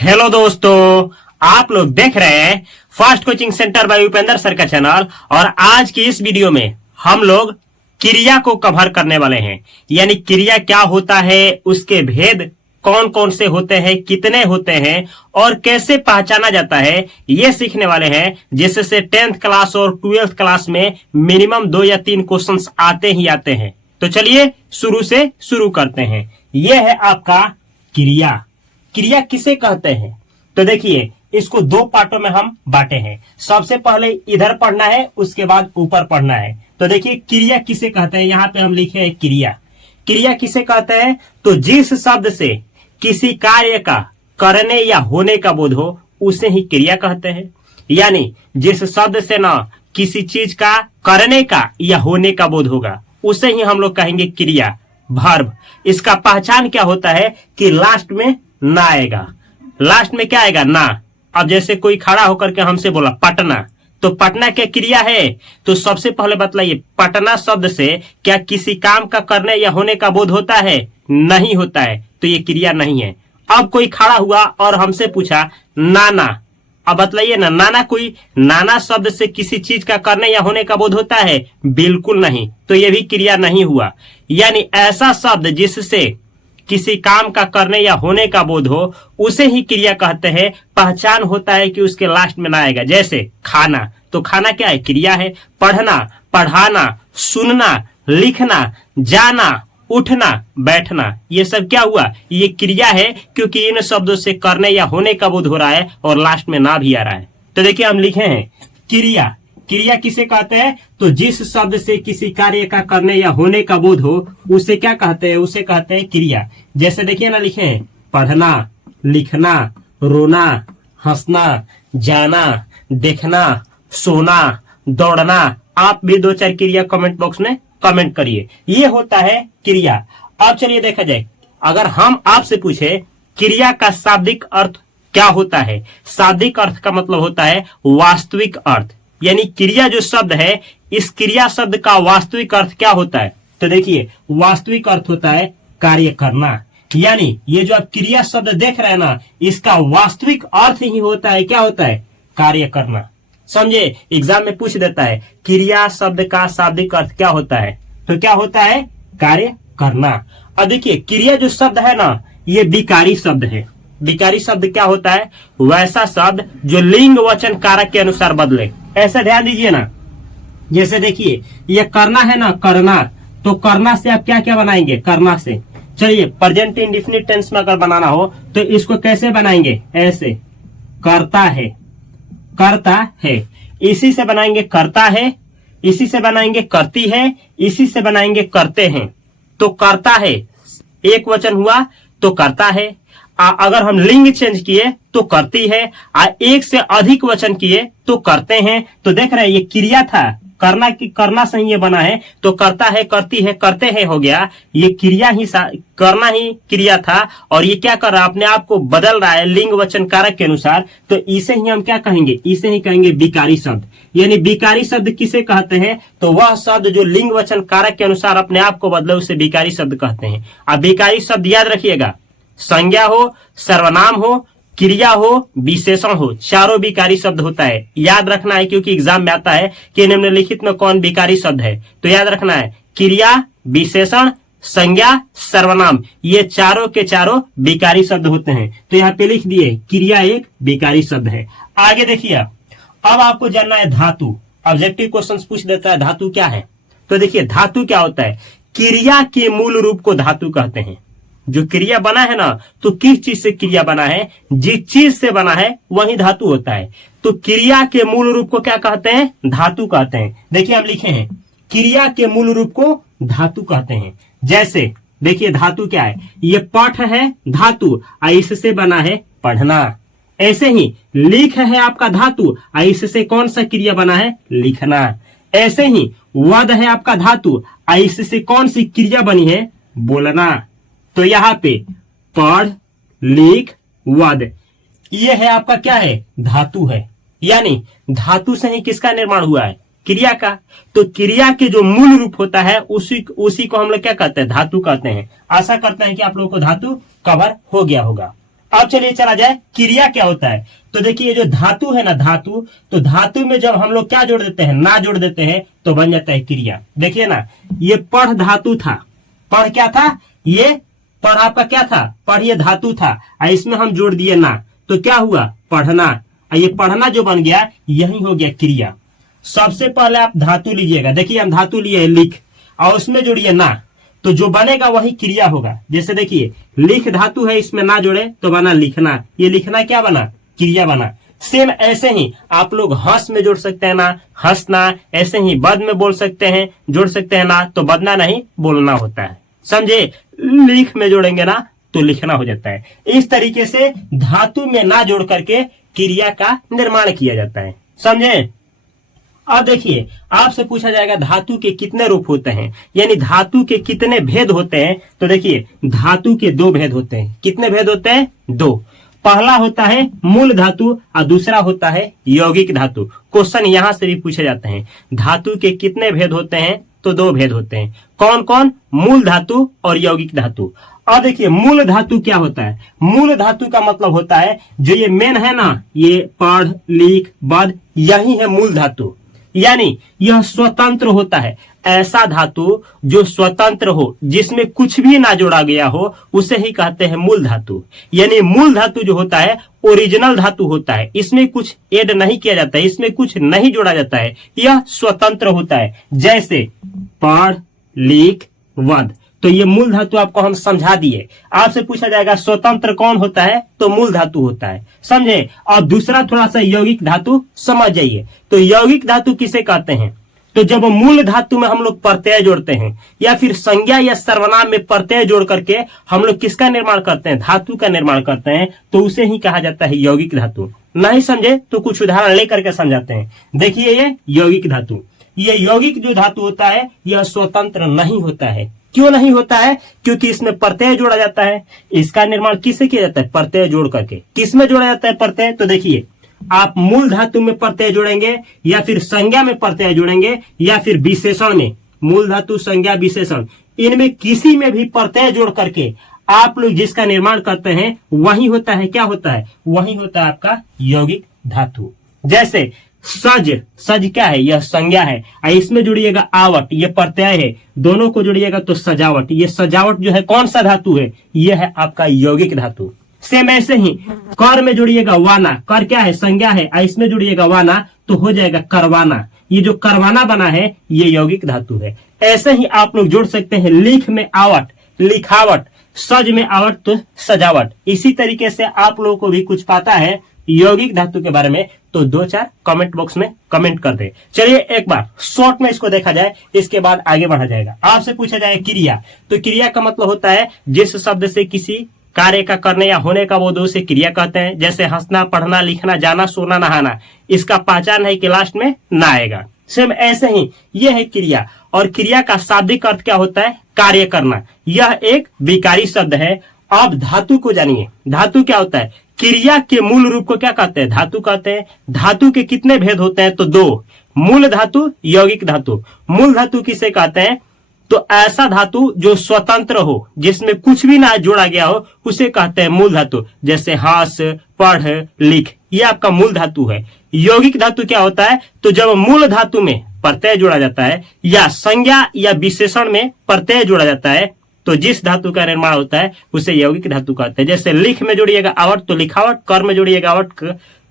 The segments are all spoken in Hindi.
हेलो दोस्तों, आप लोग देख रहे हैं fast coaching centre by Upendra sir का चैनल। और आज की इस वीडियो में हम लोग क्रिया को कवर करने वाले हैं। यानी क्रिया क्या होता है, उसके भेद कौन कौन से होते हैं, कितने होते हैं और कैसे पहचाना जाता है, ये सीखने वाले हैं। जिससे 10th क्लास और 12th क्लास में मिनिमम 2 या 3 क्वेश्चंस आते ही आते हैं। तो चलिए शुरू से शुरू करते हैं। यह है आपका क्रिया। क्रिया किसे कहते हैं? तो देखिए, इसको 2 पार्टों में हम बांटे हैं। सबसे पहले इधर पढ़ना है, उसके बाद ऊपर पढ़ना है। तो देखिए, क्रिया किसे कहते हैं, यहां पे हम लिखे हैं क्रिया। क्रिया किसे कहते हैं? तो जिस शब्द से किसी कार्य का करने या होने का बोध हो, उसे ही क्रिया कहते हैं। यानी जिस शब्द से ना किसी चीज का करने का या होने का बोध होगा, उसे ही हम लोग कहेंगे क्रिया, वर्ब। इसका पहचान क्या होता है कि लास्ट में ना आएगा। लास्ट में क्या आएगा? ना। अब जैसे कोई खड़ा होकर के हमसे बोला पटना, तो पटना क्या क्रिया है? तो सबसे पहले बतलाइए, पटना शब्द से क्या किसी काम का करने या होने का बोध होता है? नहीं होता है, तो ये क्रिया नहीं है। अब कोई खड़ा हुआ और हमसे पूछा नाना, अब बतलाइए ना, नाना कोई नाना शब्द से किसी चीज का करने या होने का बोध होता है? बिल्कुल नहीं, तो ये भी क्रिया नहीं हुआ। यानी ऐसा शब्द जिससे किसी काम का करने या होने का बोध हो, उसे ही क्रिया कहते हैं। पहचान होता है कि उसके लास्ट में ना आएगा। जैसे खाना, तो खाना क्या है? क्रिया है। पढ़ना, पढ़ाना, सुनना, लिखना, जाना, उठना, बैठना, ये सब क्या हुआ? ये क्रिया है, क्योंकि इन शब्दों से करने या होने का बोध हो रहा है और लास्ट में ना भी आ रहा है। तो देखिए, हम लिखे हैं क्रिया। क्रिया किसे कहते हैं? तो जिस शब्द से किसी कार्य का करने या होने का बोध हो, उसे क्या कहते हैं? उसे कहते हैं क्रिया। जैसे देखिए ना, लिखे हैं पढ़ना, लिखना, रोना, हंसना, जाना, देखना, सोना, दौड़ना। आप भी 2-4 क्रिया कमेंट बॉक्स में कमेंट करिए। ये होता है क्रिया। अब चलिए देखा जाए, अगर हम आपसे पूछे क्रिया का शाब्दिक अर्थ क्या होता है? शाब्दिक अर्थ का मतलब होता है वास्तविक अर्थ। यानी क्रिया जो शब्द है, इस क्रिया शब्द का वास्तविक अर्थ क्या होता है? तो देखिए, वास्तविक अर्थ होता है कार्य करना। यानी ये जो आप क्रिया शब्द देख रहे हैं ना, इसका वास्तविक अर्थ ही होता है, क्या होता है? कार्य करना। समझे? एग्जाम में पूछ देता है क्रिया शब्द का शाब्दिक अर्थ क्या होता है, तो क्या होता है? कार्य करना। अब देखिए, क्रिया जो शब्द है ना, ये विकारी शब्द है। विकारी शब्द क्या होता है? वैसा शब्द जो लिंग वचन कारक के अनुसार बदले। ऐसा ध्यान दीजिए ना, जैसे देखिए, ये करना है ना, करना, तो करना से आप क्या क्या बनाएंगे? करना से। चलिए, प्रेजेंट इंडेफिनिट टेंस में अगर बनाना हो तो इसको कैसे बनाएंगे? ऐसे, करता है, करता है। इसी से बनाएंगे करता है, इसी से बनाएंगे करती है, इसी से बनाएंगे करते हैं। तो करता है एक वचन हुआ तो करता है। अगर हम लिंग चेंज किए तो करती है। एक से अधिक वचन किए तो करते हैं। तो देख रहे हैं, ये क्रिया था, करना की करना से ही ये बना है। तो करता है, करती है, करते हैं हो गया। ये क्रिया ही, करना ही क्रिया था। और ये क्या कर रहा है? अपने आप को बदल रहा है लिंग वचन कारक के अनुसार। तो इसे ही हम क्या कहेंगे? इसे ही कहेंगे विकारी शब्द। यानी विकारी शब्द किसे कहते हैं? तो वह शब्द जो लिंग वचन कारक के अनुसार अपने आप को बदले, उसे विकारी शब्द कहते हैं। अब विकारी शब्द याद रखिएगा, संज्ञा हो, सर्वनाम हो, क्रिया हो, विशेषण हो, चारों विकारी शब्द होता है। याद रखना है, क्योंकि एग्जाम में आता है कि निम्नलिखित में कौन विकारी शब्द है। तो याद रखना है, क्रिया, विशेषण, संज्ञा, सर्वनाम, ये चारों के चारों विकारी शब्द होते हैं। तो यहाँ पे लिख दिए क्रिया एक विकारी शब्द है। आगे देखिए, अब आपको जानना है धातु। ऑब्जेक्टिव क्वेश्चन पूछ देता है धातु क्या है। तो देखिए, धातु क्या होता है? क्रिया के मूल रूप को धातु कहते हैं। जो क्रिया बना है ना, तो किस चीज से क्रिया बना है? जिस चीज से बना है वही धातु होता है। तो क्रिया के मूल रूप को क्या कहते हैं? धातु कहते हैं। देखिए, हम लिखे हैं क्रिया के मूल रूप को धातु कहते हैं। जैसे देखिए, धातु क्या है? ये पठ है धातु, इससे बना है पढ़ना। ऐसे ही लिख है आपका धातु, इससे कौन सा क्रिया बना है? लिखना। ऐसे ही वद है आपका धातु, इससे कौन सी क्रिया बनी है? बोलना। तो यहाँ पे पढ़, लिख, वद, ये है आपका क्या है? धातु है। यानी धातु से ही किसका निर्माण हुआ है? क्रिया का। तो क्रिया के जो मूल रूप होता है उसी को हम लोग क्या कहते हैं? धातु कहते हैं। आशा करते हैं कि आप लोगों को धातु कवर हो गया होगा। अब चलिए चला जाए क्रिया क्या होता है। तो देखिए ये जो धातु है ना, धातु, तो धातु में जब हम लोग क्या जोड़ देते हैं, ना जोड़ देते हैं, तो बन जाता है क्रिया। देखिए ना, ये पढ़ धातु था, पढ़ क्या था, ये पढ़ आपका क्या था, पढ़ ये धातु था, इसमें हम जोड़ दिए ना, तो क्या हुआ, पढ़ना। ये पढ़ना जो बन गया, यही हो गया क्रिया। सबसे पहले आप धातु लीजिएगा, देखिए हम धातु लिए लिख, और उसमें जोड़िए ना, तो जो बनेगा वही क्रिया होगा। जैसे देखिए लिख धातु है, इसमें ना जोड़े तो बना लिखना, ये लिखना क्या बना, क्रिया बना। सेम ऐसे ही आप लोग हंस में जोड़ सकते हैं ना, हंसना, ऐसे ही बद में बोल सकते हैं, जोड़ सकते हैं ना, तो बदना नहीं बोलना होता है, समझे। लिख में जोड़ेंगे ना तो लिखना हो जाता है। इस तरीके से धातु में ना जोड़ करके क्रिया का निर्माण किया जाता है, समझे। अब देखिए आपसे पूछा जाएगा धातु के कितने रूप होते हैं, यानी धातु के कितने भेद होते हैं। तो देखिए धातु के दो भेद होते हैं। कितने भेद होते हैं, दो। पहला होता है मूल धातु और दूसरा होता है यौगिक धातु। क्वेश्चन यहां से भी पूछे जाते हैं, धातु के कितने भेद होते हैं, तो दो भेद होते हैं। कौन कौन, मूल धातु और यौगिक धातु। और देखिए मूल धातु क्या होता है, मूल धातु का मतलब होता है जो ये मेन है ना, ये पढ़ लिख बद, यही है मूल धातु, यानी यह स्वतंत्र होता है। ऐसा धातु जो स्वतंत्र हो, जिसमें कुछ भी ना जोड़ा गया हो, उसे ही कहते हैं मूल धातु। यानी मूल धातु जो होता है ओरिजिनल धातु होता है, इसमें कुछ ऐड नहीं किया जाता है, इसमें कुछ नहीं जोड़ा जाता है, यह स्वतंत्र होता है। जैसे पढ़ लिख वद, तो ये मूल धातु आपको हम समझा दिए। आपसे पूछा जाएगा स्वतंत्र कौन होता है, तो मूल धातु होता है, समझे। और दूसरा थोड़ा सा यौगिक धातु समझ जाइए। तो यौगिक धातु किसे कहते हैं, तो जब मूल धातु में हम लोग प्रत्यय जोड़ते हैं, या फिर संज्ञा या सर्वनाम में प्रत्यय जोड़ करके हम लोग किसका निर्माण करते हैं, धातु का निर्माण करते हैं, तो उसे ही कहा जाता है यौगिक धातु। नहीं समझे तो कुछ उदाहरण लेकर के समझाते हैं। देखिए ये यौगिक धातु, ये यौगिक जो धातु होता है यह स्वतंत्र नहीं होता है। क्यों नहीं होता है, क्योंकि इसमें प्रत्यय जोड़ा जाता है। इसका निर्माण किससे किया जाता है, प्रत्यय जोड़ करके। किसमें जोड़ा जाता है प्रत्यय, तो देखिए आप मूल धातु में प्रत्यय जोड़ेंगे, या फिर संज्ञा में प्रत्यय जोड़ेंगे, या फिर विशेषण में, मूल धातु संज्ञा विशेषण, इनमें किसी में भी प्रत्यय जोड़ करके आप लोग जिसका निर्माण करते हैं वही होता है, क्या होता है, वही होता है आपका यौगिक धातु। जैसे सज, सज क्या है, यह संज्ञा है, इसमें जोड़िएगा आवट, ये प्रत्यय है, दोनों को जोड़िएगा तो सजावट, ये सजावट जो है कौन सा धातु है, यह है आपका यौगिक धातु। सेम ऐसे ही कर में जोड़िएगा वाना, कर क्या है, संज्ञा है, इसमें जोड़िएगा वाना तो हो जाएगा करवाना, ये जो करवाना बना है ये यौगिक धातु है। ऐसे ही आप लोग जोड़ सकते हैं लिख में आवट, लिखावट, सज में आवट तो सजावट। इसी तरीके से आप लोगों को भी कुछ पता है यौगिक धातु के बारे में, तो 2-4 कमेंट बॉक्स में कमेंट कर दे। चलिए एक बार शॉर्ट में इसको देखा जाए, इसके बाद आगे बढ़ा जाएगा। आपसे पूछा जाए क्रिया, तो क्रिया का मतलब होता है जिस शब्द से किसी कार्य का करने या होने का बोध उसे क्रिया कहते हैं। जैसे हंसना, पढ़ना, लिखना, जाना, सोना, नहाना, इसका पहचान है कि लास्ट में ना आएगा। सेम ऐसे ही यह है क्रिया। और क्रिया का शाब्दिक अर्थ क्या होता है, कार्य करना। यह एक विकारी शब्द है। अब धातु को जानिए, धातु क्या होता है, क्रिया के मूल रूप को क्या कहते हैं, धातु कहते हैं। धातु के कितने भेद होते हैं, तो दो, मूल धातु, यौगिक धातु। मूल धातु किसे कहते हैं, तो ऐसा धातु जो स्वतंत्र हो, जिसमें कुछ भी ना जोड़ा गया हो, उसे कहते हैं मूल धातु। जैसे हंस, पढ़, लिख, ये आपका मूल धातु है। यौगिक धातु क्या होता है, तो जब मूल धातु में प्रत्यय जोड़ा जाता है या संज्ञा या विशेषण में प्रत्यय जोड़ा जाता है, तो जिस धातु का निर्माण होता है उसे यौगिक धातु कहते हैं। जैसे लिख में जोड़िएगा आवट तो लिखावट, कर में जोड़िएगा आवट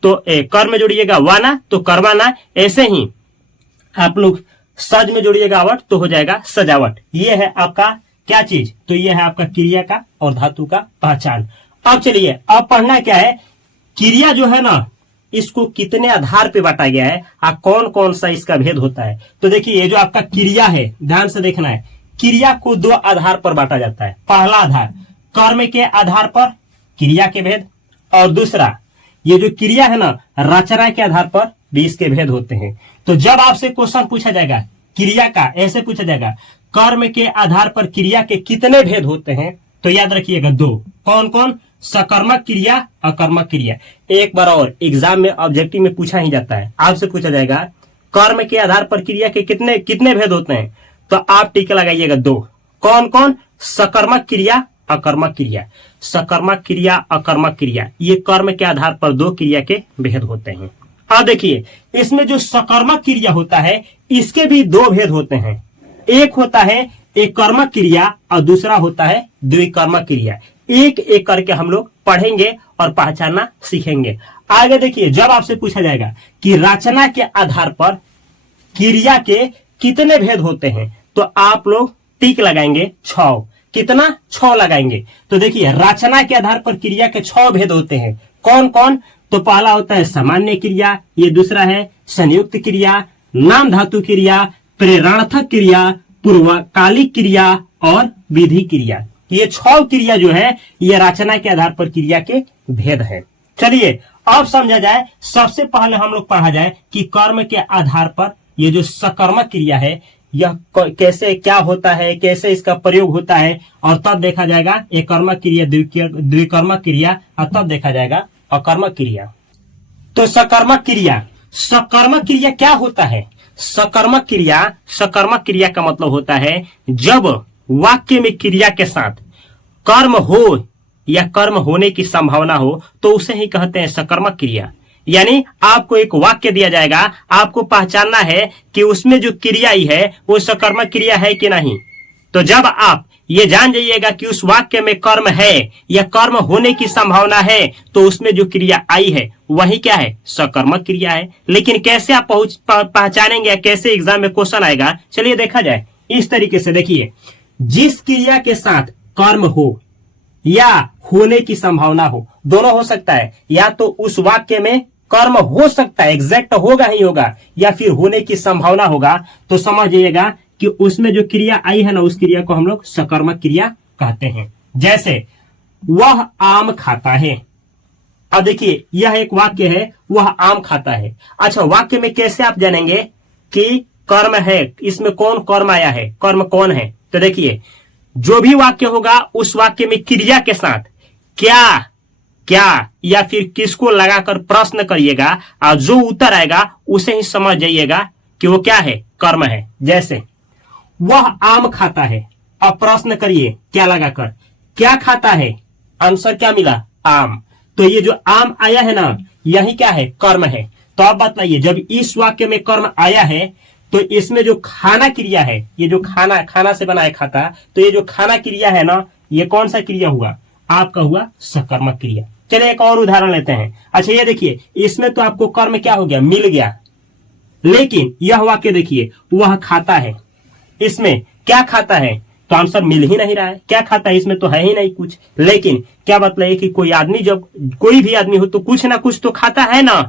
तो कर में जोड़िएगा वाना तो करवाना। ऐसे ही आप लोग सज में जोड़िएगा आवट तो हो जाएगा सजावट। ये है आपका क्या चीज, तो ये है आपका क्रिया का और धातु का पहचान। अब चलिए अब पढ़ना क्या है, क्रिया जो है ना इसको कितने आधार पे बांटा गया है और कौन कौन सा इसका भेद होता है। तो देखिए ये जो आपका क्रिया है, ध्यान से देखना है, क्रिया को दो आधार पर बांटा जाता है। पहला आधार कर्म के आधार पर क्रिया के भेद, और दूसरा ये जो क्रिया है ना रचना के आधार पर भी इसके भेद होते हैं। तो जब आपसे क्वेश्चन पूछा जाएगा क्रिया का, ऐसे पूछा जाएगा कर्म के आधार पर क्रिया के कितने भेद होते हैं, तो याद रखिएगा दो। कौन कौन, सकर्मक क्रिया, अकर्मक क्रिया। एक बार और एग्जाम में ऑब्जेक्टिव में पूछा ही जाता है, आपसे पूछा जाएगा कर्म के आधार पर क्रिया के कितने कितने भेद होते हैं, तो आप टीका लगाइएगा दो। कौन कौन, सकर्मक क्रिया अकर्मक क्रिया। सकर्मक क्रिया, अकर्मक क्रिया, ये कर्म के आधार पर दो क्रिया के भेद होते हैं। अब देखिए, इसमें जो सकर्मक क्रिया होता है इसके भी दो भेद होते हैं। एक होता है एक कर्मक क्रिया और दूसरा होता है द्विकर्मक क्रिया। एक एक करके हम लोग पढ़ेंगे और पहचानना सीखेंगे। आगे देखिए, जब आपसे पूछा जाएगा कि रचना के आधार पर क्रिया के कितने भेद होते हैं, तो आप लोग टिक लगाएंगे 6। कितना? 6 लगाएंगे। तो देखिए, रचना के आधार पर क्रिया के 6 भेद होते हैं। कौन कौन? तो पहला होता है सामान्य क्रिया, ये दूसरा है संयुक्त क्रिया, नाम धातु क्रिया, प्रेरणार्थक क्रिया, पूर्वकालिक क्रिया और विधि क्रिया। ये 6 क्रिया जो है ये रचना के आधार पर क्रिया के भेद है। चलिए अब समझा जाए। सबसे पहले हम लोग पढ़ा जाए कि कर्म के आधार पर ये जो सकर्मक क्रिया है यह कैसे क्या होता है, कैसे इसका प्रयोग होता है, और तब देखा जाएगा एक कर्मक क्रिया, द्विकर्मक क्रिया, और तब देखा जाएगा अकर्मक क्रिया। तो सकर्मक क्रिया, सकर्मक क्रिया क्या होता है? सकर्मक क्रिया का मतलब होता है जब वाक्य में क्रिया के साथ कर्म हो या कर्म होने की संभावना हो तो उसे ही कहते हैं सकर्मक क्रिया। यानी आपको एक वाक्य दिया जाएगा, आपको पहचानना है कि उसमें जो क्रिया ही है वो सकर्मक क्रिया है कि नहीं। तो जब आप ये जान जाइएगा कि उस वाक्य में कर्म है या कर्म होने की संभावना है तो उसमें जो क्रिया आई है वही क्या है? सकर्मक क्रिया है। लेकिन कैसे आप पहचानेंगे, कैसे एग्जाम में क्वेश्चन आएगा, चलिए देखा जाए। इस तरीके से देखिए, जिस क्रिया के साथ कर्म हो या होने की संभावना हो, दोनों हो सकता है, या तो उस वाक्य में कर्म हो सकता है, एग्जैक्ट होगा ही होगा, या फिर होने की संभावना होगा, तो समझिएगा कि उसमें जो क्रिया आई है ना उस क्रिया को हम लोग सकर्मक क्रिया कहते हैं। जैसे वह आम खाता है। अब देखिए, यह एक वाक्य है, वह आम खाता है। अच्छा, वाक्य में कैसे आप जानेंगे कि कर्म है, इसमें कौन कर्म आया है, कर्म कौन है? तो देखिए, जो भी वाक्य होगा उस वाक्य में क्रिया के साथ क्या या फिर किसको लगाकर प्रश्न करिएगा और जो उत्तर आएगा उसे ही समझ जाइएगा कि वो क्या है, कर्म है। जैसे वह आम खाता है, अब प्रश्न करिए क्या लगाकर, क्या खाता है, आंसर क्या मिला? आम। तो ये जो आम आया है ना यही क्या है? कर्म है। तो अब बताइए, जब इस वाक्य में कर्म आया है तो इसमें जो खाना क्रिया है, ये जो खाना से बना है खाता, तो ये जो खाना क्रिया है ना ये कौन सा क्रिया हुआ? आपका हुआ सकर्मक क्रिया। चलिए एक और उदाहरण लेते हैं। अच्छा, ये देखिए, इसमें तो आपको कर्म क्या हो गया? मिल गया। लेकिन यह वाक्य देखिए, वह खाता है, इसमें क्या खाता है? तो आंसर मिल ही नहीं रहा है। क्या खाता है? इसमें तो है ही नहीं कुछ। लेकिन क्या बताइए कि कोई आदमी, जब कोई भी आदमी हो तो कुछ ना कुछ तो खाता है ना,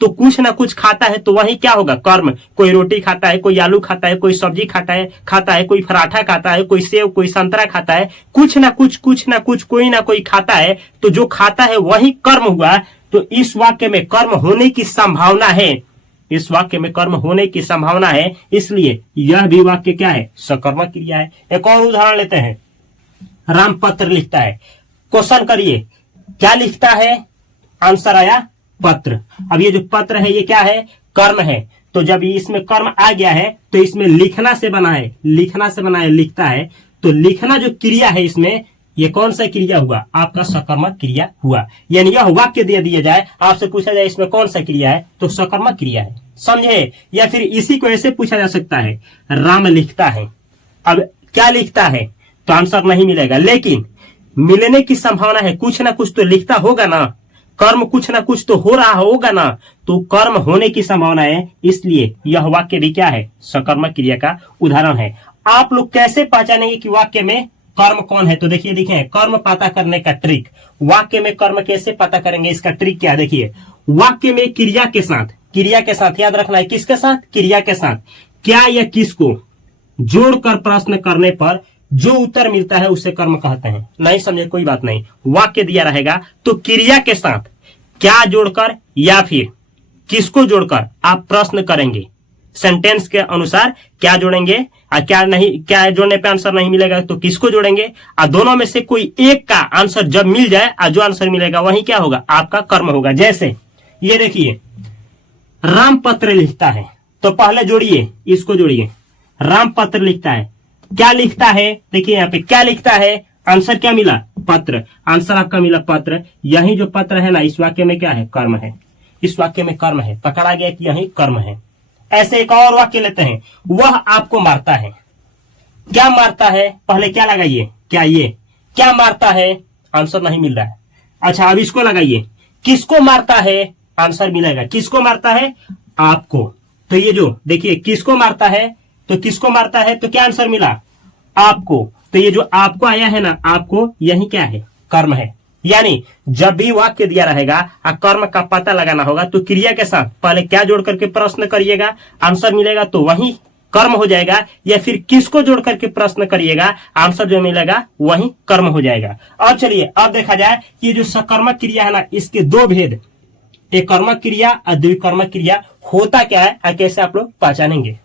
तो कुछ ना कुछ खाता है तो वही क्या होगा? कर्म। कोई रोटी खाता है, कोई आलू खाता है, कोई सब्जी खाता है, कोई पराठा खाता है, कोई सेव, कोई संतरा खाता है, कुछ ना कुछ कोई ना कोई खाता है, तो जो खाता है वही कर्म हुआ। तो इस वाक्य में कर्म होने की संभावना है, इस वाक्य में कर्म होने की संभावना है, इसलिए यह भी वाक्य क्या है? सकर्मक क्रिया है। एक और उदाहरण लेते हैं। राम पत्र लिखता है। क्वेश्चन करिए, क्या लिखता है? आंसर आया पत्र। अब ये जो पत्र है ये क्या है? कर्म है। तो जब इसमें कर्म आ गया है तो इसमें लिखना से बना है, लिखता है। तो लिखना जो क्रिया है इसमें, ये कौन सा क्रिया हुआ? आपका सकर्मक क्रिया हुआ। यानी यह वाक्य दे दिया जाए, आपसे पूछा जाए इसमें कौन सा क्रिया है, तो सकर्मक क्रिया है। समझे? या फिर इसी को ऐसे पूछा जा सकता है, राम लिखता है। अब क्या लिखता है? तो आंसर नहीं मिलेगा, लेकिन मिलने की संभावना है, कुछ ना कुछ तो लिखता होगा ना, कर्म कुछ ना कुछ तो हो रहा होगा ना, तो कर्म होने की संभावना है, इसलिए यह वाक्य भी क्या है? सकर्मक क्रिया का उदाहरण है। आप लोग कैसे पहचानेंगे कि वाक्य में कर्म कौन है? तो देखिए, कर्म पता करने का ट्रिक, वाक्य में कर्म कैसे पता करेंगे, इसका ट्रिक क्या? देखिए, वाक्य में क्रिया के साथ याद रखना है, किसके साथ? क्रिया के साथ। क्या या किसको जोड़कर प्रश्न करने पर जो उत्तर मिलता है उसे कर्म कहते हैं। नहीं समझे? कोई बात नहीं, वाक्य दिया रहेगा तो क्रिया के साथ क्या जोड़कर या फिर किसको जोड़कर आप प्रश्न करेंगे, सेंटेंस के अनुसार क्या जोड़ेंगे और क्या जोड़ने पे आंसर नहीं मिलेगा तो किसको जोड़ेंगे, और दोनों में से कोई एक का आंसर जब मिल जाए और जो आंसर मिलेगा वही क्या होगा? आपका कर्म होगा। जैसे ये देखिए, राम पत्र लिखता है, तो पहले जोड़िए, इसको जोड़िए। राम पत्र लिखता है, क्या लिखता है? देखिए यहाँ पे क्या लिखता है? आंसर क्या मिला? पत्र। आंसर आपका मिला पत्र। यही जो पत्र है ना, इस वाक्य में क्या है? कर्म है। इस वाक्य में कर्म है, पकड़ा गया कि यही कर्म है। ऐसे एक और वाक्य लेते हैं, वह आपको मारता है। क्या मारता है? पहले क्या लगाइए? क्या ये क्या मारता है? आंसर नहीं मिल रहा है। अच्छा, अब इसको लगाइए, किसको मारता है? आंसर मिलेगा। किसको मारता है? आपको। तो ये जो देखिए, किसको मारता है, तो किसको मारता है, तो क्या आंसर मिला? आपको। तो ये जो आपको आया है ना, आपको, यही क्या है? कर्म है। यानी जब भी वाक्य दिया रहेगा और कर्म का पता लगाना होगा, तो क्रिया के साथ पहले क्या जोड़ करके प्रश्न करिएगा, आंसर मिलेगा तो वही कर्म हो जाएगा, या फिर किसको जोड़ करके प्रश्न करिएगा, आंसर जो मिलेगा वही कर्म हो जाएगा। और चलिए अब देखा जाए कि ये जो सकर्मक क्रिया है ना, इसके दो भेद, एक कर्मक क्रिया और द्विकर्मक क्रिया, होता क्या है और कैसे आप लोग पहचानेंगे।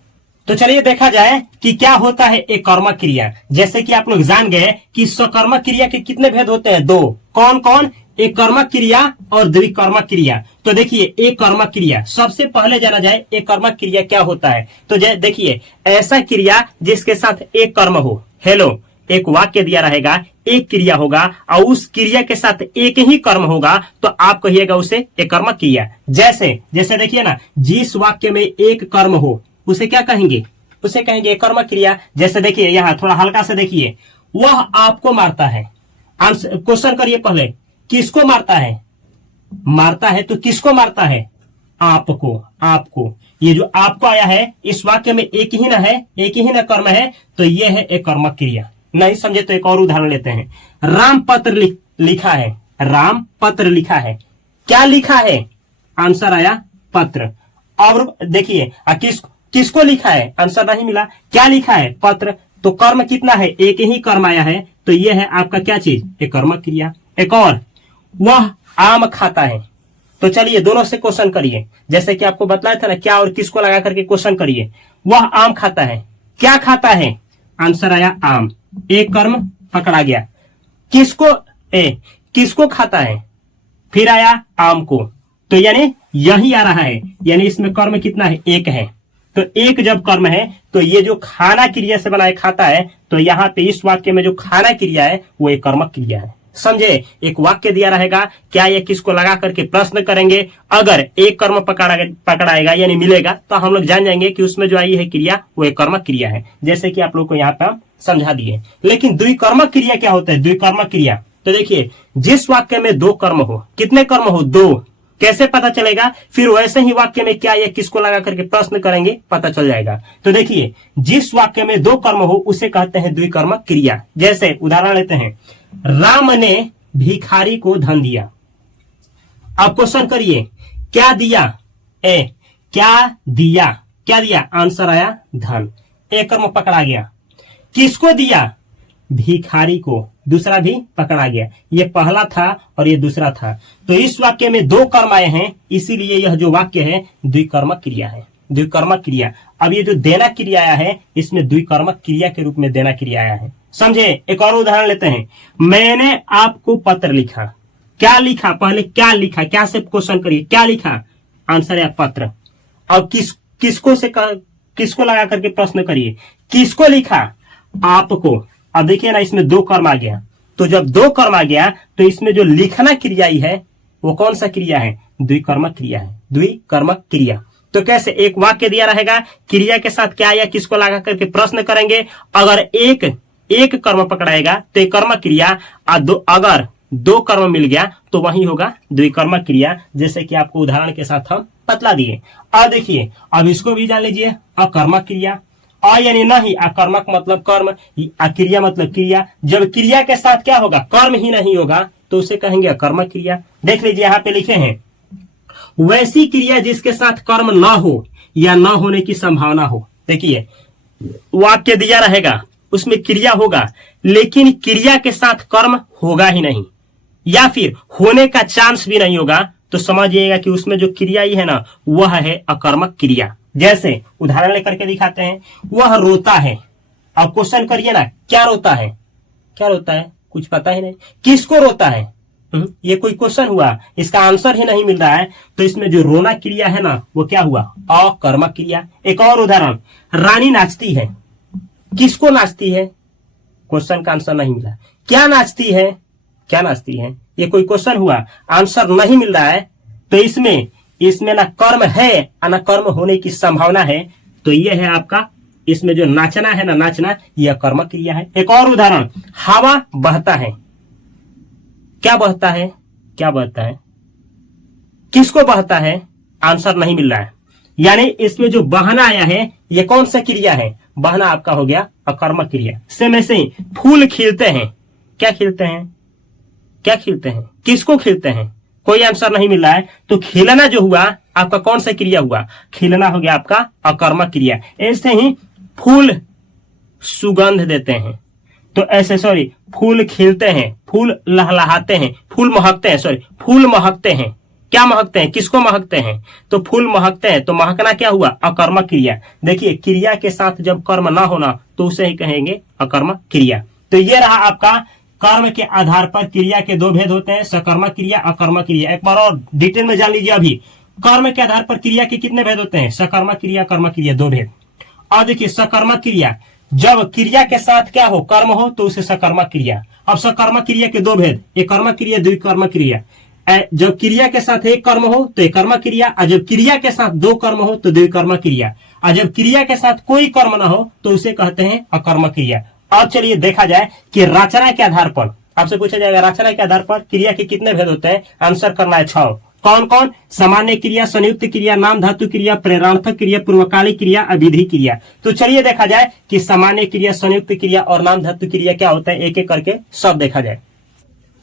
तो चलिए देखा जाए कि क्या होता है एक कर्मक क्रिया। जैसे कि आप लोग जान गए कि सकर्मक क्रिया के कितने भेद होते हैं? दो। कौन कौन? एक कर्मक क्रिया और द्विकर्मक क्रिया। तो देखिए, एक कर्मक क्रिया सबसे पहले जाना जाए, एक कर्मक क्रिया क्या होता है। तो देखिए, ऐसा क्रिया जिसके साथ एक कर्म हो। हेलो, एक वाक्य दिया रहेगा, एक क्रिया होगा और उस क्रिया के साथ एक ही कर्म होगा, तो आप कहिएगा उसे एक कर्मक क्रिया। जैसे जैसे देखिए ना, जिस वाक्य में एक कर्म हो उसे क्या कहेंगे? उसे कहेंगे एक कर्मक क्रिया। जैसे देखिए, यहाँ थोड़ा हल्का से देखिए, वह आपको मारता है। आंसर क्वेश्चन करिए पहले, किसको मारता है? मारता है तो किसको मारता है? आपको। आपको। ये जो आपको आया है, इस वाक्य में एक ही ना है, एक ही ना कर्म है, तो ये है एक कर्मक क्रिया। नहीं समझे तो एक और उदाहरण लेते हैं। राम पत्र लिखा है। राम पत्र लिखा है। क्या लिखा है? आंसर आया पत्र। और देखिए, किसको लिखा है? आंसर नहीं मिला। क्या लिखा है? पत्र। तो कर्म कितना है? एक ही कर्म आया है, तो ये है आपका क्या चीज? एक कर्मक क्रिया। एक और, वह आम खाता है। तो चलिए दोनों से क्वेश्चन करिए। जैसे कि आपको बताया था ना, क्या और किसको लगा करके क्वेश्चन करिए। वह आम खाता है। क्या खाता है? आंसर आया आम। एक कर्म पकड़ा गया। किसको खाता है? फिर आया आम को। तो यानी यही आ रहा है, यानी इसमें कर्म कितना है? एक है। तो एक जब कर्म है, तो ये जो खाना क्रिया से बनाए खाता है, तो यहाँ पे इस वाक्य में जो खाना क्रिया है वो एक कर्मक क्रिया है। समझे? एक वाक्य दिया रहेगा, क्या ये किसको लगा करके प्रश्न करेंगे, अगर एक कर्म पकड़ाएगा यानी मिलेगा, तो हम लोग जान जाएंगे कि उसमें जो आई है क्रिया वो एक कर्मक क्रिया है। जैसे कि आप लोग को यहाँ पे समझा दिए। लेकिन द्विकर्मक क्रिया क्या होता है? द्विकर्मक क्रिया, तो देखिए, जिस वाक्य में दो कर्म हो, कितने कर्म हो? दो। कैसे पता चलेगा? फिर वैसे ही वाक्य में क्या या किसको लगा करके प्रश्न करेंगे, पता चल जाएगा। तो देखिए, जिस वाक्य में दो कर्म हो उसे कहते हैं द्विकर्मक क्रिया। जैसे उदाहरण लेते हैं, राम ने भिखारी को धन दिया। अब क्वेश्चन करिए, क्या दिया? क्या दिया? क्या दिया? आंसर आया धन। एक कर्म पकड़ा गया। किसको दिया? भिखारी को। दूसरा भी पकड़ा गया। ये पहला था और ये दूसरा था। तो इस वाक्य में दो कर्म आए हैं, इसीलिए यह जो वाक्य है द्विकर्मक क्रिया है। द्विकर्मक क्रिया। अब ये जो देना क्रिया आया है, इसमें द्विकर्मक क्रिया के रूप में देना क्रिया आया है। समझे? एक और उदाहरण लेते हैं, मैंने आपको पत्र लिखा। क्या लिखा? पहले क्या लिखा? क्या से क्वेश्चन करिए, क्या लिखा? आंसर है पत्र। अब किसको लगा करके प्रश्न करिए, किसको लिखा? आपको। अब देखिए ना, इसमें दो कर्म आ गया। तो जब दो कर्म आ गया, तो इसमें जो लिखना क्रिया है वो कौन सा क्रिया है? द्विकर्मक क्रिया है। द्विकर्मक क्रिया। तो कैसे? एक वाक्य दिया रहेगा, क्रिया के साथ क्या या किसको लगा करके प्रश्न करेंगे। अगर एक कर्म पकड़ाएगा तो एक कर्मक क्रिया, अगर दो कर्म मिल गया तो वही होगा द्विकर्मक क्रिया। जैसे कि आपको उदाहरण के साथ हम बतला दिए। अब देखिए, अब इसको भी जान लीजिए, अकर्मक क्रिया। यानी नहीं, अकर्मक मतलब कर्म, क्रिया मतलब क्रिया। जब क्रिया के साथ क्या होगा? कर्म ही नहीं होगा, तो उसे कहेंगे अकर्मक क्रिया। देख लीजिए, यहाँ पे लिखे हैं, वैसी क्रिया जिसके साथ कर्म ना हो या ना होने की संभावना हो। देखिए, वाक्य दिया रहेगा, उसमें क्रिया होगा, लेकिन क्रिया के साथ कर्म होगा ही नहीं, या फिर होने का चांस भी नहीं होगा, तो समझिएगा कि उसमें जो क्रिया ही है ना, वह है अकर्मक क्रिया। जैसे उदाहरण लेकर के दिखाते हैं, वह रोता है। अब क्वेश्चन करिए ना, क्या रोता है? क्या रोता है? कुछ पता ही नहीं। किसको रोता है? ये कोई क्वेश्चन हुआ? इसका आंसर ही नहीं मिल रहा है, तो इसमें जो रोना क्रिया है ना, वो क्या हुआ? अकर्मक क्रिया। एक और उदाहरण, रानी नाचती है। किसको नाचती है? क्वेश्चन का आंसर नहीं मिला। क्या नाचती है, क्या नाचती है, ये कोई क्वेश्चन हुआ, आंसर नहीं मिल रहा है, तो इसमें ना कर्म है ना कर्म होने की संभावना है, तो ये है आपका, इसमें जो नाचना है ना नाचना, यह कर्म क्रिया है। एक और उदाहरण, हवा बहता है, क्या बहता है, क्या बहता है, किसको बहता है, आंसर नहीं मिल रहा है। यानी इसमें जो बहना आया है ये कौन सा क्रिया है, बहना आपका हो गया अकर्मक क्रिया। सेम ऐसे ही फूल खिलते हैं, क्या खिलते हैं, क्या खिलते हैं, किसको खिलते हैं, कोई आंसर नहीं मिल रहा है, तो खिलना जो हुआ आपका कौन सा क्रिया हुआ, खिलना हो गया आपका अकर्मक क्रिया। ऐसे ही फूल सुगंध देते हैं, तो ऐसे सॉरी फूल खिलते हैं, फूल लहलहाते हैं, फूल महकते हैं, सॉरी फूल महकते हैं, क्या महकते हैं, किसको महकते हैं, तो फूल महकते हैं, तो महकना क्या हुआ, अकर्मक क्रिया। देखिए क्रिया के साथ जब कर्म ना होना तो उसे ही कहेंगे अकर्मक क्रिया। तो ये रहा आपका कर्म के आधार पर क्रिया के दो भेद होते हैं, सकर्मक क्रिया अकर्मक क्रिया। एक बार और डिटेल में जान लीजिए, अभी कर्म के आधार पर क्रिया के कितने भेद होते हैं, सकर्मक क्रिया कर्मक क्रिया, दो भेद। और देखिए सकर्मक क्रिया, जब क्रिया के साथ क्या हो, कर्म हो, तो उसे सकर्मक क्रिया। अब सकर्मक क्रिया के दो भेद, एक कर्मक क्रिया द्विकर्मक क्रिया। जब क्रिया के साथ एक कर्म हो तो एक कर्मक क्रिया, और जब क्रिया के साथ दो कर्म हो तो द्विकर्मक क्रिया, और जब क्रिया के साथ कोई कर्म ना हो तो उसे कहते हैं अकर्मक क्रिया। अब चलिए देखा जाए कि रचना के आधार पर, आपसे पूछा जाएगा रचना के आधार पर क्रिया के कितने भेद होते हैं, आंसर करना है 6। कौन कौन, सामान्य क्रिया, संयुक्त क्रिया, नाम धातु क्रिया, प्रेरणार्थक क्रिया, पूर्वकालिक क्रिया, अविधि क्रिया। तो चलिए देखा जाए कि सामान्य क्रिया, संयुक्त क्रिया और नाम धातु क्रिया क्या होता है, एक एक करके सब देखा जाए।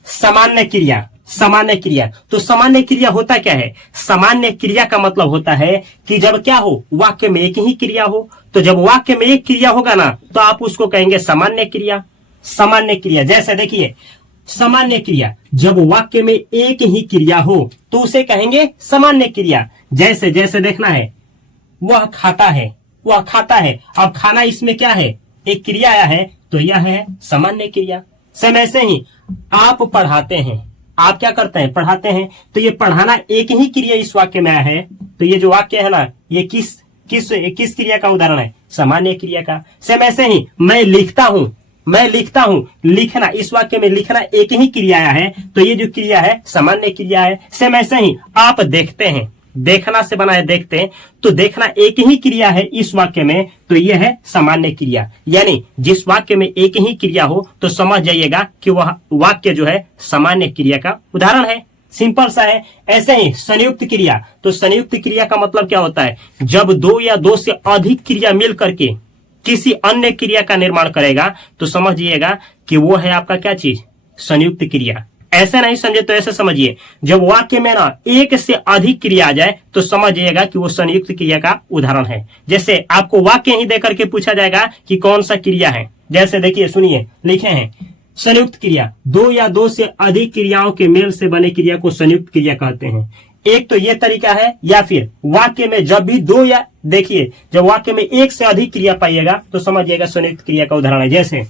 सामान्य क्रिया, सामान्य क्रिया, तो सामान्य क्रिया होता क्या है, सामान्य क्रिया का मतलब होता है कि जब क्या हो, वाक्य में एक ही क्रिया हो, तो जब वाक्य में एक क्रिया होगा ना तो आप उसको कहेंगे सामान्य क्रिया। सामान्य क्रिया जैसे देखिए, सामान्य क्रिया जब वाक्य में एक ही क्रिया हो तो उसे कहेंगे सामान्य क्रिया। जैसे जैसे देखना है, वह खाता है, वह खाता है, अब खाना इसमें क्या है, एक क्रिया आया है, तो यह है सामान्य क्रिया। सेम ऐसे ही आप पढ़ाते हैं, आप क्या करते हैं, पढ़ाते हैं, तो ये पढ़ाना एक ही क्रिया इस वाक्य में आया है, तो ये जो वाक्य है ना ये किस क्रिया का उदाहरण है, सामान्य क्रिया का। सेम ऐसे ही मैं लिखता हूं, मैं लिखता हूं, लिखना इस वाक्य में लिखना एक ही क्रिया आया है, तो ये जो क्रिया है सामान्य क्रिया है। सेम ऐसे ही आप देखते हैं, देखना से बना है देखते हैं, तो देखना एक ही क्रिया है इस वाक्य में, तो यह है सामान्य क्रिया। यानी जिस वाक्य में एक ही क्रिया हो तो समझ जाइएगा कि वह वाक्य जो है सामान्य क्रिया का उदाहरण है। सिंपल सा है। ऐसे ही संयुक्त क्रिया, तो संयुक्त क्रिया का मतलब क्या होता है, जब दो या दो से अधिक क्रिया मिल करके किसी अन्य क्रिया का निर्माण करेगा तो समझिएगा कि वो है आपका क्या चीज, संयुक्त क्रिया। ऐसे नहीं समझे तो ऐसे समझिए, जब वाक्य में ना एक से अधिक क्रिया आ जाए तो समझिएगा कि वो संयुक्त क्रिया का उदाहरण है। जैसे आपको वाक्य ही देकर के पूछा जाएगा कि कौन सा क्रिया है, जैसे देखिए सुनिए, लिखे हैं संयुक्त क्रिया, दो या दो से अधिक क्रियाओं के मेल से बने क्रिया को संयुक्त क्रिया कहते हैं। एक तो ये तरीका है, या फिर वाक्य में जब भी दो या देखिए जब वाक्य में एक से अधिक क्रिया पाइएगा तो समझिएगा संयुक्त क्रिया का उदाहरण है। जैसे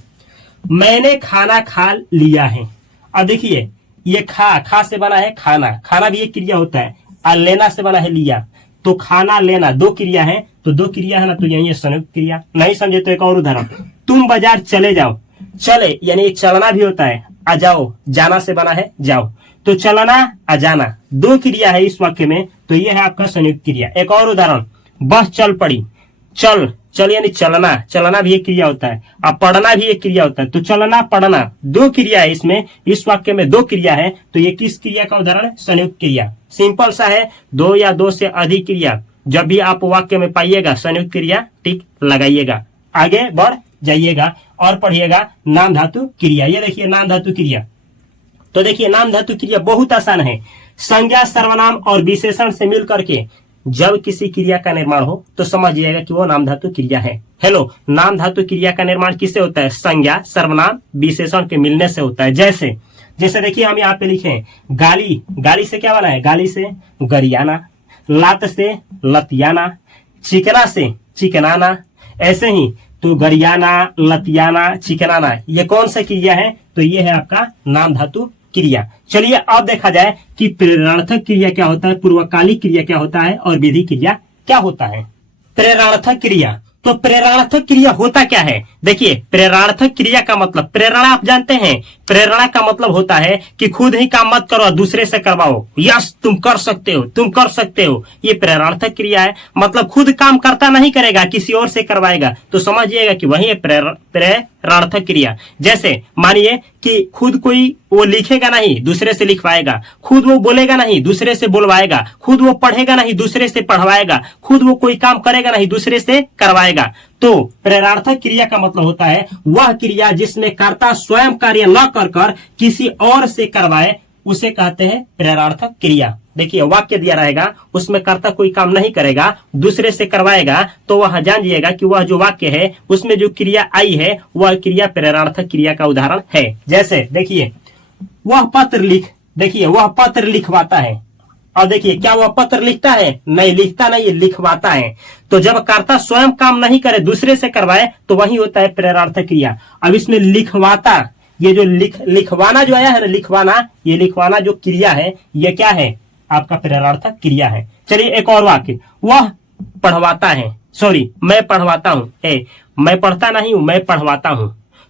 मैंने खाना खा लिया है, अब देखिए ये खा से बना है खाना, खाना भी एक क्रिया होता है, और लेना से बना है लिया, तो खाना लेना दो क्रिया है, तो दो क्रिया है ना, तो यही है संयुक्त क्रिया। नहीं समझे तो एक और उदाहरण, तुम बाजार चले जाओ, चले यानी चलना भी होता है, आ जाओ जाना से बना है जाओ, तो चलना आ जाना दो क्रिया है इस वाक्य में, तो यह है आपका संयुक्त क्रिया। एक और उदाहरण, बस चल पड़ी, चल यानी चलना, चलना भी एक क्रिया होता है, अब पढ़ना भी एक क्रिया होता है, तो चलना पढ़ना दो क्रिया है इसमें, इस वाक्य में दो क्रिया है, तो ये किस क्रिया का उदाहरण है, संयुक्त क्रिया। सिंपल सा है, दो या दो से अधिक क्रिया जब भी आप वाक्य में पाइएगा संयुक्त क्रिया टिक लगाइएगा, आगे बढ़ जाइएगा और पढ़िएगा नाम धातु क्रिया। ये देखिए नाम धातु क्रिया, तो देखिए नाम धातु क्रिया बहुत आसान है। संज्ञा सर्वनाम और विशेषण से मिल करके जब किसी क्रिया का निर्माण हो तो समझिएगा कि वो नाम धातु क्रिया है। हेलो, नाम धातु क्रिया का निर्माण किससे होता है, संज्ञा सर्वनाम विशेषण के मिलने से होता है। जैसे जैसे देखिए हम यहाँ पे लिखे हैं गाली, गाली से क्या बना है, गाली से गरियाना, लात से लतियाना, चिकना से चिकनाना। ऐसे ही तो गरियाना, लतियाना, चिकनाना ये कौन सा क्रिया है, तो ये है आपका नाम धातु क्रिया। चलिए अब देखा जाए कि प्रेरणार्थक क्रिया क्या होता है, पूर्वकालिक क्रिया क्या होता है और विधि क्रिया क्या होता है। प्रेरणार्थक क्रिया, तो प्रेरणार्थक क्रिया होता क्या है, देखिए प्रेरणार्थक क्रिया का मतलब, प्रेरणा आप जानते हैं प्रेरणा का मतलब होता है कि खुद ही काम मत करो, दूसरे से करवाओ। यस, तुम कर सकते हो, तुम कर सकते हो, ये प्रेरणार्थक क्रिया है। मतलब खुद काम करता नहीं करेगा, किसी और से करवाएगा, तो समझिएगा कि वही है प्रेरणार्थक क्रिया। जैसे मानिए कि खुद कोई वो लिखेगा नहीं, दूसरे से लिखवाएगा, खुद वो बोलेगा नहीं, दूसरे से बोलवाएगा, खुद वो पढ़ेगा नहीं, दूसरे से पढ़वाएगा, खुद वो कोई काम करेगा नहीं, दूसरे से करवाएगा। तो प्रेरणार्थक क्रिया का मतलब होता है वह क्रिया जिसमें कर्ता स्वयं कार्य न कर किसी और से करवाए, उसे कहते हैं प्रेरणार्थक क्रिया। देखिए वाक्य दिया रहेगा, उसमें कर्ता कोई काम नहीं करेगा, दूसरे से करवाएगा, तो वह जान जाइएगा कि वह जो वाक्य है उसमें जो क्रिया आई है वह क्रिया प्रेरणार्थक क्रिया का उदाहरण है। जैसे देखिए वह पत्र देखिए वह पत्र लिखवाता है। और देखिए क्या वह पत्र लिखता है? नहीं, लिखता नहीं, लिखवाता है। तो जब कर्ता स्वयं काम नहीं करे, दूसरे से करवाए, तो वही होता है प्रेरणार्थक क्रिया। अब इसमें लिखवाता, ये जो लिखवाना जो आया है ना, लिखवाना, ये लिखवाना जो क्रिया है ये क्या है? आपका प्रेरणार्थक क्रिया है। चलिए एक और वाक्य, वह पढ़वाता है, सॉरी मैं पढ़वाता हूं, मैं पढ़ता नहीं हूं, मैं पढ़वाता हूं।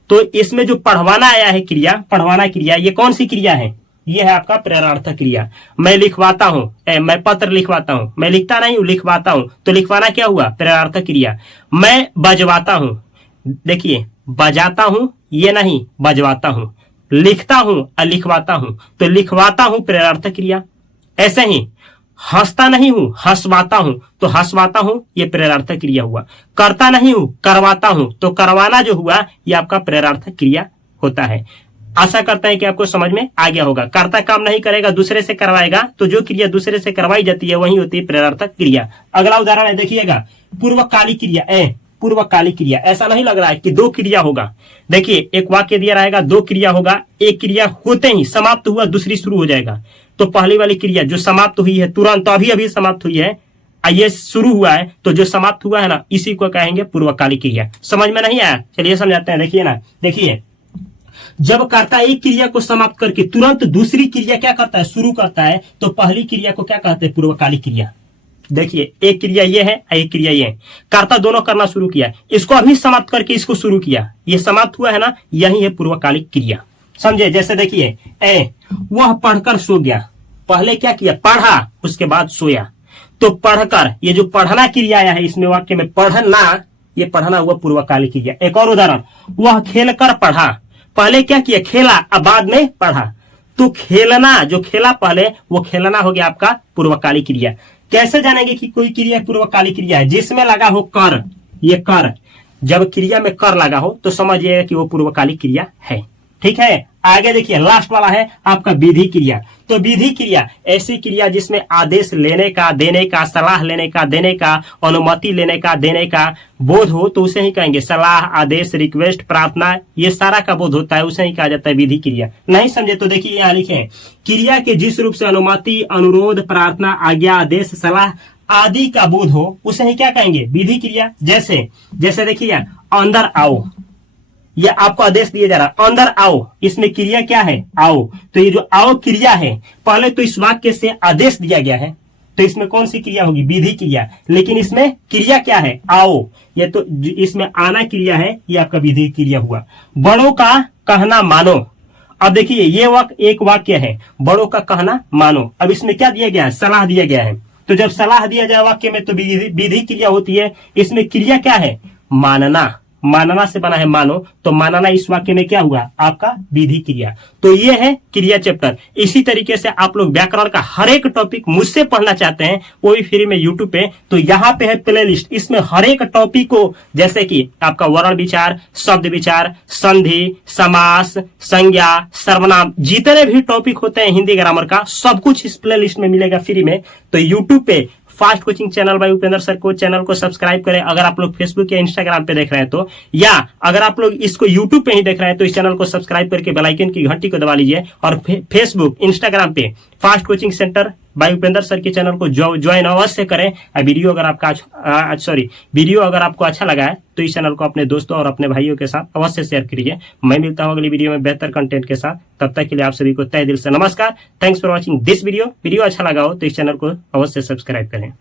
तो इसमें जो पढ़वाना आया है क्रिया, पढ़वाना क्रिया, ये कौन सी क्रिया है? ये है आपका प्रेरणार्थक क्रिया। मैं लिखवाता हूं, मैं पत्र लिखवाता हूं, मैं लिखता नहीं हूं, लिखवाता हूं। तो लिखवाना क्या हुआ? प्रेरणार्थक क्रिया। मैं बजवाता हूं, देखिए बजाता हूं ये नहीं, बजवाता हूं। लिखता हूं और लिखवाता हूं, तो लिखवाता हूं प्रेरणार्थक क्रिया। ऐसे ही हंसता नहीं हूं, हंसवाता हूं, तो हंसवाता हूं ये प्रेरणार्थक क्रिया हुआ। करता नहीं हूं, करवाता हूं, तो करवाना जो हुआ ये आपका प्रेरणार्थक क्रिया होता है। आशा करता है कि आपको समझ में आ गया होगा। कर्ता काम नहीं करेगा, दूसरे से करवाएगा, तो जो क्रिया दूसरे से करवाई जाती है वही होती है प्रेरणार्थक क्रिया। अगला उदाहरण है, देखिएगा पूर्वकालिक क्रिया। पूर्वकालिक क्रिया, ऐसा नहीं लग रहा है कि दो क्रिया होगा। देखिए एक वाक्य दिया रहेगा, दो क्रिया होगा, एक क्रिया होते ही समाप्त हुआ, दूसरी शुरू हो जाएगा। तो पहली वाली क्रिया जो समाप्त हुई है, तुरंत अभी अभी समाप्त हुई है, ये शुरू हुआ है, तो जो समाप्त हुआ है ना, इसी को कहेंगे पूर्वकालिक क्रिया। समझ में नहीं आया? चलिए समझाते हैं। देखिए ना, देखिए जब कर्ता एक क्रिया को समाप्त करके तुरंत दूसरी क्रिया क्या करता है? शुरू करता है, तो पहली क्रिया को क्या कहते हैं? पूर्वकालिक क्रिया। देखिए एक क्रिया ये है, एक क्रिया ये है, कर्ता दोनों करना शुरू किया, इसको अभी समाप्त करके इसको शुरू किया, ये समाप्त हुआ है ना, यही है पूर्वकालिक क्रिया। समझे? जैसे देखिए वह पढ़कर सो गया, पहले क्या किया? पढ़ा, उसके बाद सोया। तो पढ़कर, ये जो पढ़ना क्रिया आया है इसमें वाक्य में, पढ़ना, ये पढ़ना हुआ पूर्वकालिक क्रिया। एक और उदाहरण, वह खेलकर पढ़ा, पहले क्या किया? खेला, अब बाद में पढ़ा। तो खेलना, जो खेला पहले, वो खेलना हो गया आपका पूर्वकालिक क्रिया। कैसे जानेंगे कि कोई क्रिया पूर्वकालिक क्रिया है? जिसमें लगा हो कर, ये कर, जब क्रिया में कर लगा हो तो समझिएगा कि वो पूर्वकालिक क्रिया है। ठीक है, आगे देखिए लास्ट वाला है आपका विधि क्रिया। तो विधि क्रिया ऐसी क्रिया जिसमें आदेश लेने का, देने का, सलाह लेने का, देने का, अनुमति लेने का, देने का बोध हो, तो उसे ही कहेंगे सलाह, आदेश, रिक्वेस्ट, प्रार्थना, ये सारा का बोध होता है, उसे ही कहा जाता है विधि क्रिया। नहीं समझे तो देखिए यहाँ लिखे, क्रिया के जिस रूप से अनुमति, अनुरोध, प्रार्थना, आज्ञा, आदेश, सलाह आदि का बोध हो, उसे ही क्या कहेंगे? विधि क्रिया। जैसे देखिए अंदर आओ, ये आपको आदेश दिया जा रहा है, अंदर आओ, इसमें क्रिया क्या है? आओ। तो ये जो आओ क्रिया है, पहले तो इस वाक्य से आदेश दिया गया है, तो इसमें कौन सी क्रिया होगी? विधि क्रिया। लेकिन इसमें क्रिया क्या है? आओ। ये तो इसमें आना क्रिया है, ये आपका विधि क्रिया हुआ। बड़ों का कहना मानो। अब देखिए ये एक वाक्य है, बड़ों का कहना मानो। अब इसमें क्या दिया गया है? सलाह दिया गया है। तो जब सलाह दिया जाए वाक्य में तो विधि क्रिया होती है। इसमें क्रिया क्या है? मानना। मानना से बना है मानो, तो मानना इस वाक्य में क्या हुआ? आपका विधि क्रिया। तो ये है क्रिया चैप्टर। इसी तरीके से आप लोग व्याकरण का हर एक टॉपिक मुझसे पढ़ना चाहते हैं, वो भी फ्री में यूट्यूब पे, तो यहाँ पे है प्ले लिस्ट। इसमें हर एक टॉपिक को, जैसे कि आपका वर्ण विचार, शब्द विचार, संधि, समास, संज्ञा, सर्वनाम, जितने भी टॉपिक होते हैं हिंदी ग्रामर का, सब कुछ इस प्ले लिस्ट में मिलेगा फ्री में। तो यूट्यूब पे fast coaching channel by Upendra sir को चैनल को सब्सक्राइब करें अगर आप लोग फेसबुक या इंस्टाग्राम पे देख रहे हैं तो, या अगर आप लोग इसको यूट्यूब पे ही देख रहे हैं तो इस चैनल को सब्सक्राइब करके बेल आइकन की घंटी को दबा लीजिए। और फेसबुक, इंस्टाग्राम पे fast coaching centre by Upendra sir के चैनल को ज्वाइन अवश्य करें। वीडियो अगर आपको अच्छा लगा है तो इस चैनल को अपने दोस्तों और अपने भाइयों के साथ अवश्य शेयर करिए। मैं मिलता हूं अगली वीडियो में बेहतर कंटेंट के साथ। तब तक के लिए आप सभी को तहे दिल से नमस्कार। Thanks for watching this video. Video अच्छा लगा हो तो इस चैनल को अवश्य सब्सक्राइब करें।